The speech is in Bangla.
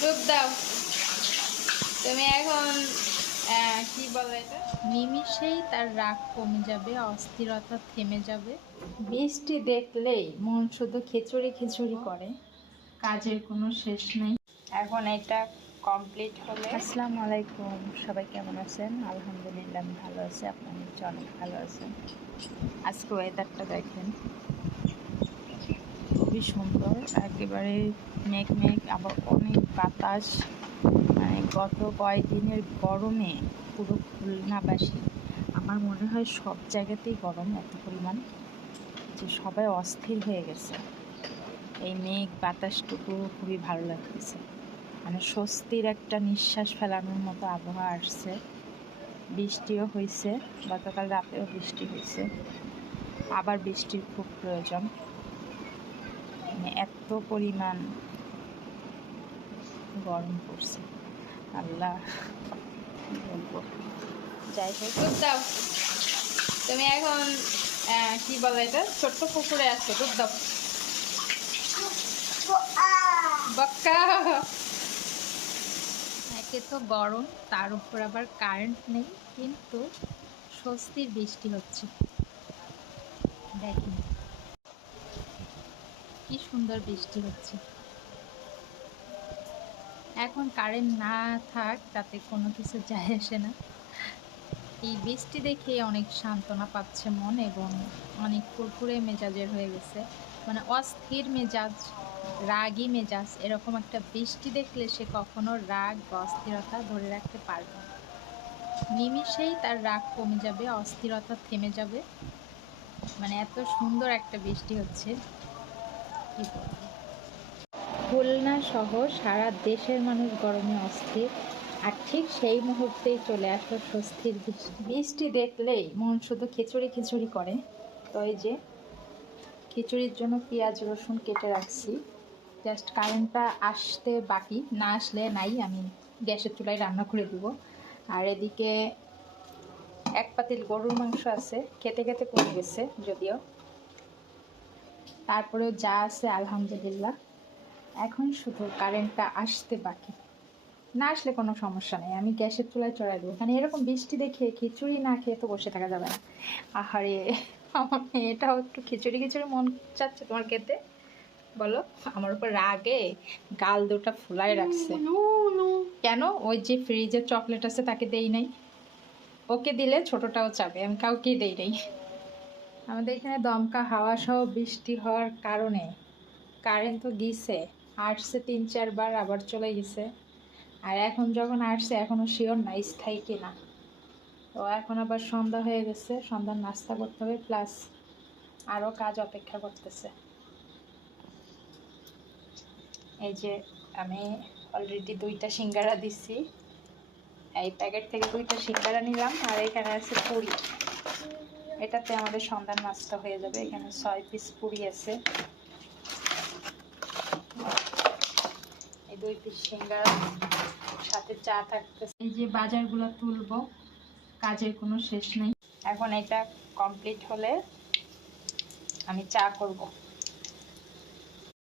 ডুব দাও। তুমি এখন কি বলে এটা, নিমিষেই তার রাগ কমে যাবে, অস্থিরতা থেমে যাবে। বৃষ্টি দেখলেই মন শুধু খিচুড়ি খিচুড়ি করে, কাজের কোনো শেষ নেই। এখন এটা কমপ্লিট হলে। আসসালামু আলাইকুম, সবাই কেমন আছেন? আলহামদুলিল্লাহ আমি ভালো আছি, আপনার নিশ্চয় অনেক ভালো আছেন। আজকে ওয়েদারটা দেখেন, খুবই সুন্দর, একেবারে মেঘ মেঘ, আবার অনেক বাতাস। মানে গত কয়েকদিনের গরমে পুরো খুলনাবাসী, আমার মনে হয় সব জায়গাতেই গরম এত পরিমাণ যে সবাই অস্থির হয়ে গেছে। এই মেঘ বাতাসটুকু খুবই ভালো লাগতেছে, মানে স্বস্তির একটা নিঃশ্বাস ফেলানোর মতো আবহাওয়া আসছে। বৃষ্টিও হয়েছে, গতকাল রাতেও বৃষ্টি হয়েছে, আবার বৃষ্টির খুব প্রয়োজন। মানে এত পরিমাণ গরম পড়ছে, আল্লাহ কি বলবো। যাই হোক, ডুব দাও। তুমি এখন কি বলে এটা, ছোট্ট পুকুরে আছো, ডুব দাও। বক্কা, একে তো গরম, তার উপর আবার কারেন্ট নেই, কিন্তু স্বস্তির বৃষ্টি হচ্ছে। দেখেন কি সুন্দর বৃষ্টি হচ্ছে। এখন কারেন্ট না থাক তাতে কোনো কিছু যায় আসে না। এই বৃষ্টি দেখে অনেক সান্ত্বনা পাচ্ছে মন, এবং অনেক ফুরফুরে মেজাজের হয়ে গেছে। মানে অস্থির মেজাজ, রাগী মেজাজ, এরকম একটা বৃষ্টি দেখলে সে কখনো রাগ বা অস্থিরতা ধরে রাখতে পারবে না। নিমিষেই তার রাগ কমে যাবে, অস্থিরতা থেমে যাবে। মানে এত সুন্দর একটা বৃষ্টি হচ্ছে, কি বলবো। খুলনা সহ সারা দেশের মানুষ গরমে অস্থির, আর ঠিক সেই মুহূর্তেই চলে আসলো স্বস্তির বৃষ্টি। বৃষ্টি দেখলেই মন শুধু খিচুড়ি খিচুড়ি করে। তো এই যে খিচুড়ির জন্য পেঁয়াজ রসুন কেটে রাখছি, জাস্ট কারেন্টটা আসতে বাকি, না আসলে নাই, আমি গ্যাসের চুলায় রান্না করে দিব। আর এদিকে এক পাতিল গরুর মাংস আছে, খেতে খেতে পড়ে গেছে যদিও, তারপরেও যা আছে আলহামদুলিল্লাহ। এখন শুধু কারেন্টটা আসতে বাকি, না আসলে কোনো সমস্যা নেই, আমি গ্যাসের চুলায় চড়াই দেবো। মানে এরকম বৃষ্টি দেখে খিচুড়ি না খেয়ে তো বসে থাকা যাবে না। আহারে, আমার মেয়েটাও একটু খিচুড়ি খিচুড়ি মন চাচ্ছে তোমার খেতে, বলো। আমার উপর রাগে গাল দুটা ফুলায় রাখছে। কেন? ওই যে ফ্রিজের চকলেট আছে তাকে দেই নাই, ওকে দিলে ছোটটাও চাবে, আমি কাউকেই দেই নাই। আমাদের এখানে দমকা হাওয়া সহ বৃষ্টি হওয়ার কারণে কারেন্ট তো গিয়েছে, আসছে 3-4 বার, আবার চলে গেছে। আর এখন যখন আসছে এখনও শিওর না স্থায়ী কিনা। তো এখন আবার সন্ধ্যা হয়ে গেছে, সন্ধ্যার নাস্তা করতে হবে, প্লাস আরও কাজ অপেক্ষা করতেছে। এই যে আমি অলরেডি 2টা সিঙ্গারা দিচ্ছি, এই প্যাকেট থেকে 2টা সিঙ্গারা নিলাম, আর এখানে আছে পুরি। এটাতে আমাদের সন্ধ্যার নাস্তা হয়ে যাবে। এখানে 6 পিস পুরি আছে, এই 2 পিস সিঙ্গারা, সাথে চা থাকতেছে। এই যে বাজারগুলো তুলবো, কাজের কোনো শেষ নেই। এখন এটা কমপ্লিট হলে আমি চা করব।